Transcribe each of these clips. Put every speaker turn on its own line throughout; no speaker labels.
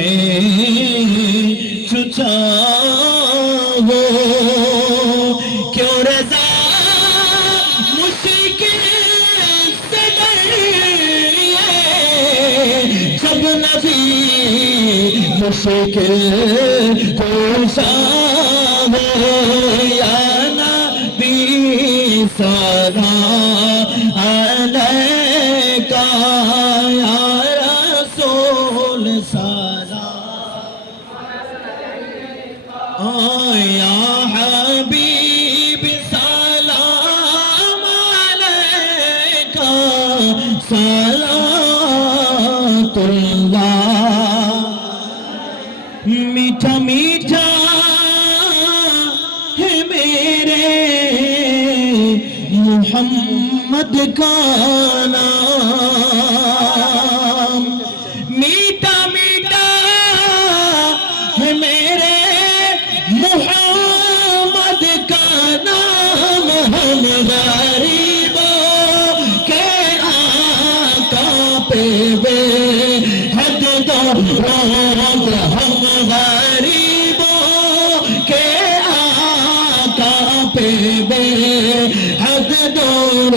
سے چھچا ہو کیوں رضا مشکل سے ڈریے جب نبی مشکل کو سا ہو یا نبی سادہ محمد کا نام۔ میٹا میٹا ہے میرے محمد کا نام۔ ہم غریبوں کے آقا پہ بے حد
دو ہم غریبوں کے
آقا پہ بے حد دور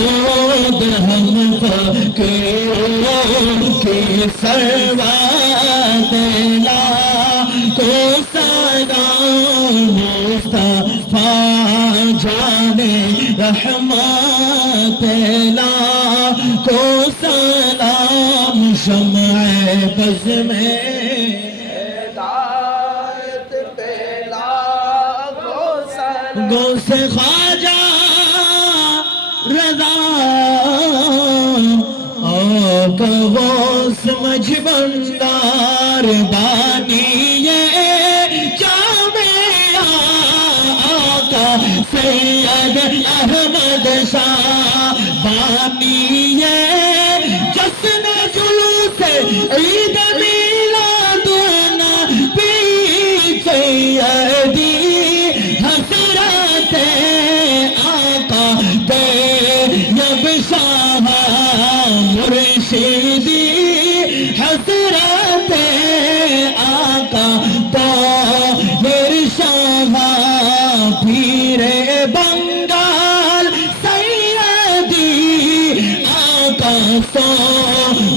ہم فقیروں کی سروا دینا کو سنا مصطفیٰ جانے رحمت لا کو سلام شمع بز میں گو سے خان رضا آقا کو سمجھ بندار دانی جامعہ آقا سید احمد شاہ بانی جس نے جلو سے عید میں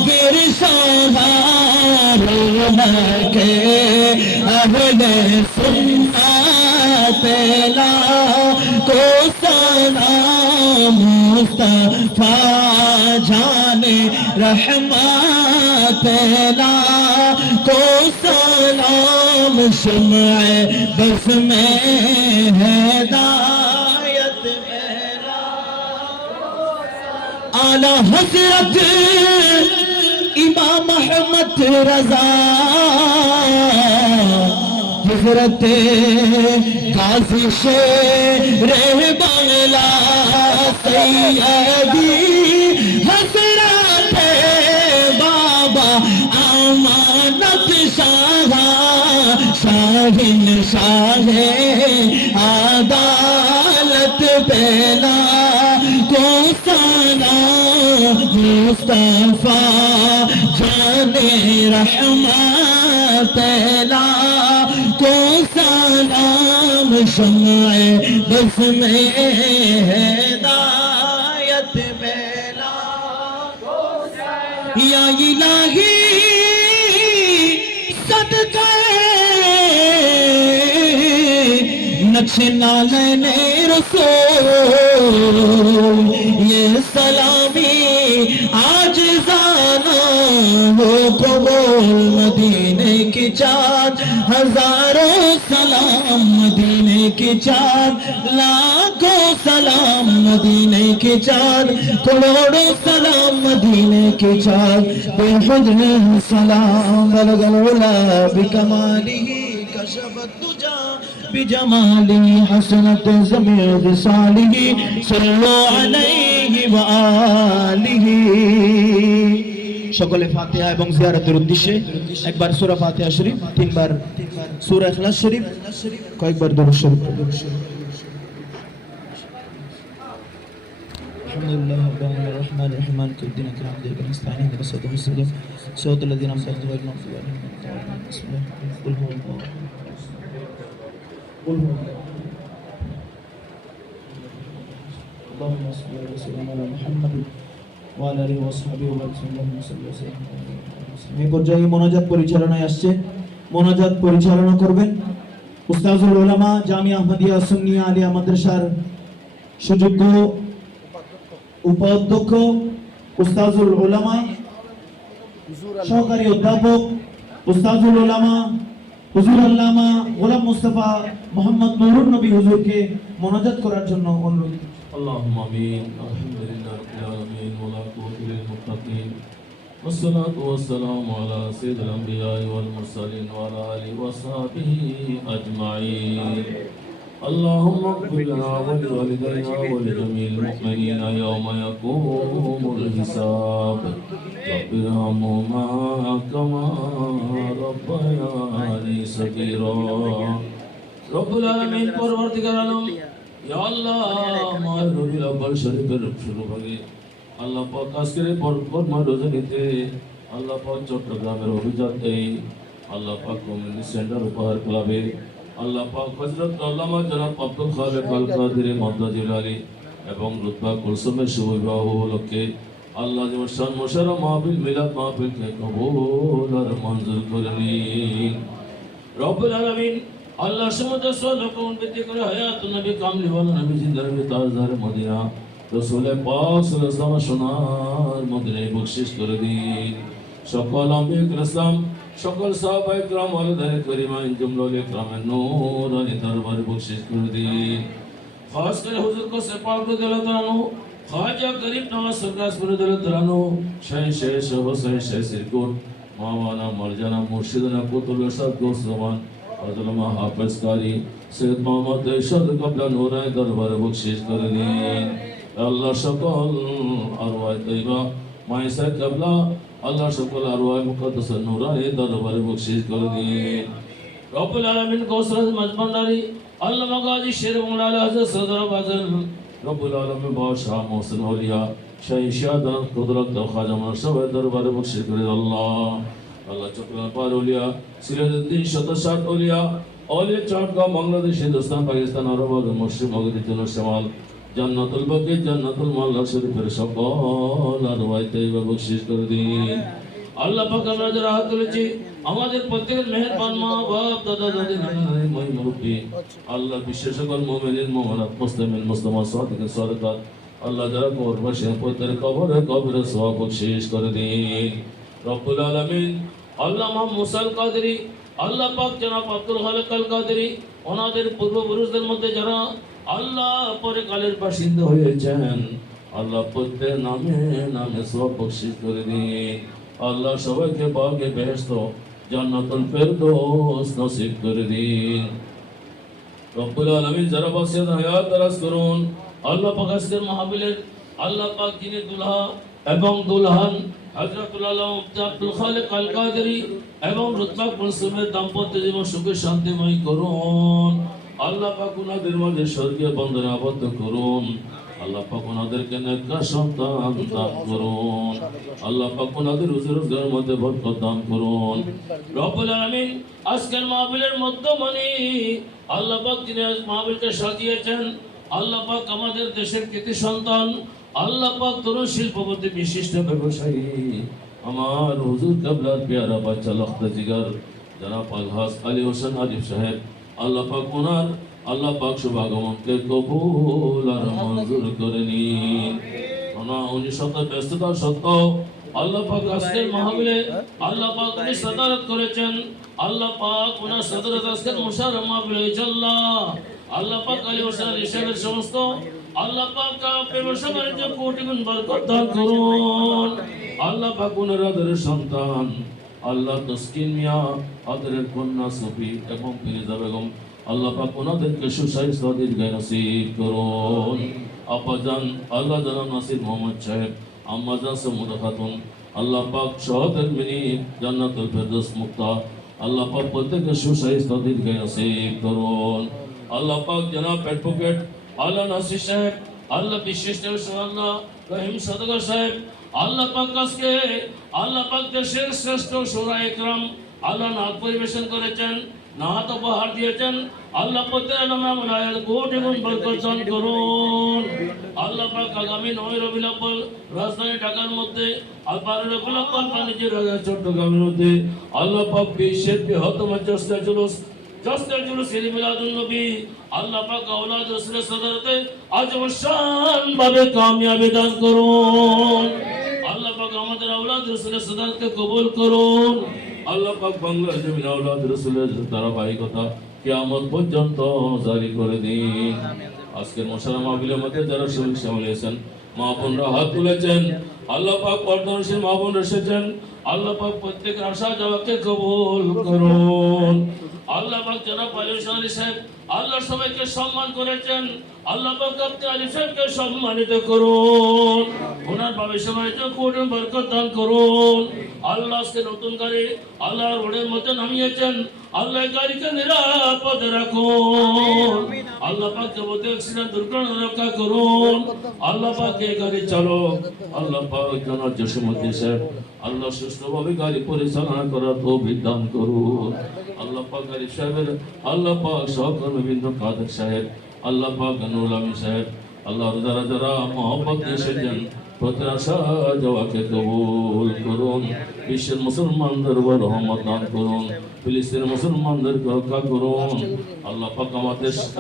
বীর সভারকে আগলে সুন্নাতেলা কো সানা মুস্তাফা জানে রহমাতেলা کو سلام شمع بس میں ہے دا মাওলানা হজরত ইমাম আহমদ রাজা। হজরত কাজী শের বাংলা সৈয়দি হজরত বাবা আমানত সাহা শাহিন শাহে আদালত পেলা কোসানা المصطفى جان رحمت لا کو سلام شمع بسم هدايت ہدایت بلا. یا الہی नक्श नालने रसूल ये सलामी आज जाना हो कबूल मदीने की चाँद हजारों सलाम मदीने की चाँद लाखों सलाम मदीने की चाँद करोड़ों सलाम मदीने की चाँद बेहद सलाम बलगलोला बिकमालिही कशफ तुजा بجماله حسنة جميع خصاله صلوا عليه وآله সকলে ফাতিহা এবং জিয়ারতের উদ্দেশ্যে একবার সূরা ফাতিহা শরীফ তিনবার সূরা ইখলাস শরীফ কয়েকবার দরুদ শরীফ الحمد لله رب العالمين الرحمن الرحيم مالك الدين اكرم دينك نستعين اهدنا الصراط المستقيم صراط الذين انعمت عليهم غير المغضوب عليهم ولا الضالين بسم الله قل هو الله قل هو الله اللهم صل وسلم على محمد وعلى اله وصحبه وبارك اللهم صل وسلم এই পর্যায়ে মোনাজাত পরিচালনায় আসছে মোনাজাত পরিচালনা করবেন উস্তাজুল ওলামা জামিয়া আহমদিয়া সুন্নিয়া আলিয়া মাদ্রাসার সুযোগ্য উপাধ্যক্ষ উস্তাজুল ওলামা সহকারী অধ্যাপক উস্তাজুল ওলামা হুজুর আল্লামা গোলাম মুস্তাফা মোহাম্মদ নুরুন নবী হুজুরকে মোনাজাত করার জন্য অনুরোধ
اللهم امين الحمد لله رب العالمين والعاقبة للمتقين والصلاة والسلام على سيد الأنبياء والمرسلين وعلى آله وصحبه أجمعين اللهم اغفر لنا ولوالدينا ولجميع المؤمنين يوم يقوم الحساب رب ارحمهما كما ربياني صغيرا রব্বুল আলামিন পরবর্তীকার আলম ইয়া আল্লাহ মায় রবিউল আউয়াল শরীফের শুরু ভাগে আল্লাহ পাক আজকের এই বরকত মাহ রজনীতে আল্লাহ পাক চট্টগ্রামের অভিজাতে আল্লাহ পাক কমিউনিটি সেন্টার উপহার ক্লাবে আল্লাহ পাক হযরত আল্লামা জনাব আব্দুল খালেক আল কাদের মদ্দাজিল আলী এবং রুতবা কুলসুমের শুভ বিবাহ উপলক্ষে আল্লাহ যেমন শান মোশারা মাহফিল, মিলাদ মাহফিলকে কবুল আর মঞ্জুর করে নিন। রব্বুল আলামিন আল্লাহ সমুদ্র করে হায়াত নবী কামলি ওয়ালা নবী জিন্দার নবী তাজদার মদিনা রাসূল সাল্লাল্লাহু আলাইহি সোনার মদিনায় বকশিশ করে দিন। সকল আম্বিয়া ইসলাম সকল সাহাবা একরাম ওয়ালদানে করিমাইন জুমলুল ইকরামের নূরানি দরবার বখশিশ করে দিন خاص کر حضور کو سپاک دلت رانو خواجہ قریب نواز سرکاس پر دلت رانو شہن شہن شہن شہن شہن سرکور مامانا مرجانا مرشدنا قطل ارشاد گوست زمان حضر ما حافظ کاری سید محمد ارشاد قبل نورائیں دربار بخشش کر دین اللہ شکل اروائی طیبہ مائیں سید قبلہ اللہ سکل ارواح مقدس نورانی دربار بخشش کر دیں رب العالمین کو سرز مجمن داری اللہ مغازی شیر مولانا حضرت صدر بازن رب العالمین بادشاہ، محسن اولیاء شاہی شادان قدرت و خاجہ منصب دربار بخشش کرے اللہ۔ اللہ چکران پار اولیاء سیرت الدین شتر شاد اولیاء اولیاء چاٹ کا بنگلہ دیش ہندوستان پاکستان اور مغرب مشرق مغرب جنوب شمال۔ জান্নাতুল বাকি জান্নাতুল মাল্লা শরীফের সকল আর ওয়াইতে বকশিশ করে দিন। আল্লাহ পাক আমরা যারা হাত তুলেছি, আমাদের প্রত্যেকের মেহেরবান মা বাপ, দাদা, দাদি নানা মই মুরব্বী আল্লাহ বিশ্বের সকল মুমিনিন মুমিনাত মুসলিমিন মুসলিমা সাদিকিন সাদিকাত আল্লাহ যারা কবর বসে প্রত্যেক কবরে কবরে সওয়াব বকশিশ করে দিন। রব্বুল আলামিন আল্লামা মুসাল কাদরি আল্লাহ পাক জনাব আব্দুল খালেক আল কাদরি ওনাদের পূর্বপুরুষদের মধ্যে যারা আল্লাহ পরে কালের বাসিন্দা হয়েছেন। আল্লাহ প্রত্যেক নামে নামে সব করে দিন আল্লাহ সবাইকে বাগে বেহেস্ত জান্নাতুল ফেরদৌস নসিব করে দিন। রব্বুল আলামিন যারা হায়াত করুন, আল্লাহ মাহফিলের আল্লাহ পাক যিনি দুলহা এবং দুলহান আব্দুল আল এবং রুতবা কুলসুমের দাম্পত্য জীবন সুখে শান্তিময় করুন। আল্লাহ পাক মাঝে স্বর্গীয় বন্ধনে আবদ্ধ করুন। আল্লাহ সন্তান দান করুন। আল্লাহ রোজগারের মধ্যে বরকত দান করুন। রব্বুল আলামিন আজকের মাহফিলের মধ্যমণি আল্লাহ পাক যিনি আজ মাহফিলকে সাজিয়েছেন, আল্লাহ পাক আমাদের দেশের কৃতি সন্তান, আল্লাহ পাক তরুণ শিল্পপতি বিশিষ্ট ব্যবসায়ী, আমার হুজুর কাবলার পেয়ারা বাচ্চা লখতা জিগার, জনাব আলহাস আলী হোসেন আরিফ সাহেব আল্লাহ পাক ওনার, আল্লাহ পাক শুভাগমনকে কবুল আর মঞ্জুর করে নিন। ওনা, উনি শত ব্যস্ততা সত্ত্বেও আল্লাহ পাক আজকের মাহফিলে আল্লাহ পাক উনি সদারত করেছেন। আল্লাহ পাক ওনার সদারত আজকের মুশাররফ মাহফিলে আল্লাহ। আল্লাহ পাক আলী হোসেন হিসাবের সমস্ত আল্লাহ পাক ব্যবসা বাণিজ্য কোটি গুণ বরকত দান করুন। আল্লাহ পাক ওনার আদরের সন্তান। আল্লাহ তসকিন মিয়া আদরের কন্যা সফি এবং ফিরিজা বেগম। আল্লাহ পাক ওনাদেরকে সুস্বাস্থ্য দীর্ঘায় নসিব করুন। আপাজান আল্লাহ জানা নাসির মোহাম্মদ সাহেব আম্মাজান সমুদ খাতুন। আল্লাহ পাক সহদের মিনি জান্নাতুল ফেরদৌস মুক্তা। আল্লাহ পাক প্রত্যেককে সুস্বাস্থ্য দীর্ঘায় নসিব করুন। আল্লাহ পাক জনাব অ্যাডভোকেট আল্লাহ নাসির সাহেব আল্লাহ বিশিষ্ট আল্লাহ রহিম সদগর সাহেব আল্লাহ পাক আজকে, আল্লাহ পাক দেশের শ্রেষ্ঠ সুরা একরাম আল্লাহ নাথ পরিবেশন করেছেন নাহাত উপহার দিয়েছেন, আল্লাহ আমরা কোটি বরকত করুন। আল্লাহ পাক আগামী নয় আব্বাল রাজধানী ঢাকার মধ্যে, আর বারো রবিউল আব্বাল বাণিজ্য রাজা চট্টগ্রামের মধ্যে, আল্লাহ পাক বিশ্বের বৃহত্তম চেষ্টা জুলুস জস্তের জুলুস ঈদ মিলাদুন নবী, আল্লাহ পাক আওলাদ রাসূলের সদরতে আজ শান ভাবে কামিয়াবি দান করুন। আল্লাহ পাক আমাদের আওলাদ রাসূলের সদরতে কবুল করুন। আল্লাহ পাক বাংলার জমিন আওলাদ ধারাবাহিকতা পর্যন্ত জারি করে দিন। আজকের মশালা মাহফিলের মধ্যে যারা শরীর সামিল হয়েছেন, মা বোনরা হাত তুলেছেন, আল্লাহ পাক পর্দনশীল মা বোন এসেছেন আল্লাহ পাক প্রত্যেকের আশা যাওয়াকে কবুল করুন। আল্লাহ পাক জনাব আলী হোসেন আলী সাহেব, আল্লাহ সবাইকে সম্মান করেছেন। আল্লাহ পাক আপনি আলী সাহেবকে সম্মানিত করুন। ওনার ভাবে সময় কোটি বরকত দান করুন। আল্লাহ আজকে নতুন গাড়ি আল্লাহ রোডের মধ্যে নামিয়েছেন। আল্লাহ গাড়িকে নিরাপদ রাখুন। আল্লাহ পাক যাবতীয় অ্যাক্সিডেন্ট দুর্ঘটনা রক্ষা করুন। আল্লাহ পাক এই গাড়ি চালক, আল্লাহ পাক জনাব জসীমুদ্দিন সাহেব, আল্লাহ সুষ্ঠুভাবে গাড়ি পরিচালনা করার তৌফিক দান করুন আল্লাহ পাক গাড়ি সাহেবের, আল্লাহ পাক সহকর্মীবৃন্দ কাদের সাহেব, আল্লাহ পাক আমিন সাহেব, আল্লাহ যারা যারা মোহাম্মত এসেছেন আল্লাহ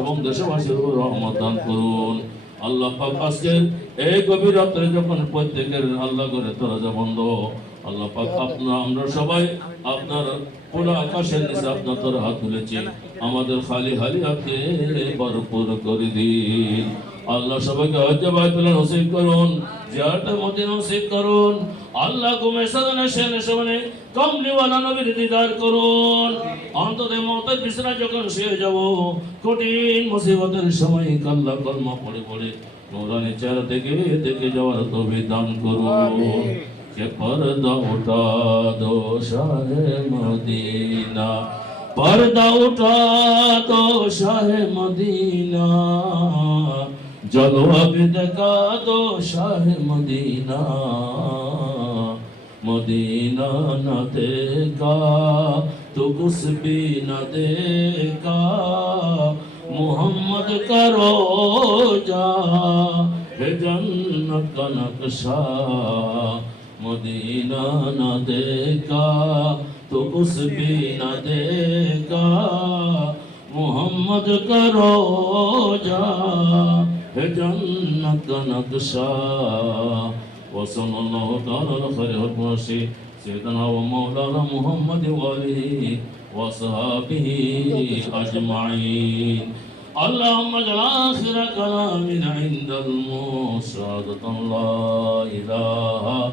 এবং করুন। যখন প্রত্যেকের আল্লাহ করে বন্ধ আল্লাহ পাক আপনার, আমরা সবাই আপনার খোলা আকাশের নিচে আপনার তোর হাত তুলেছি। আমাদের খালি হালি হাতে ভরপুর করে দিন। আল্লাহ সবাইকে নসিব করুন, জিয়ারতের মধ্যে নসিব করুন। আল্লাহ কুমে সাদানা শেনে সমানে কমলিওয়ালা নবীর দিদার করুন। অন্তত মতের বিছনা যখন শুয়ে যাব, কঠিন মুসিবতের সময় কাল্লা কর্ম পড়ে পড়ে, নোরানি চেহারা থেকে থেকে যাওয়ার তবে দান করুন। কে পর্দা উঠা দো শাহে মদিনা। পর্দা উঠা দো শাহে মদিনা। চলো আবে দেখা দো শাহে মদিনা। মদিনা না দেখা তো কুছ না দেখা। মোহাম্মদ করো যা হে জন্নত का মদিনা না দেখা তো কুসবি না দেখা মোহাম্মদ করো যা হে জন্নত নকশা وصلى الله تعالى على خير المرسلين سيدنا ومولانا محمد وآله وصحابه أجمعين اللهم اجعل آخر كلامنا عند الموت شهادة لا إله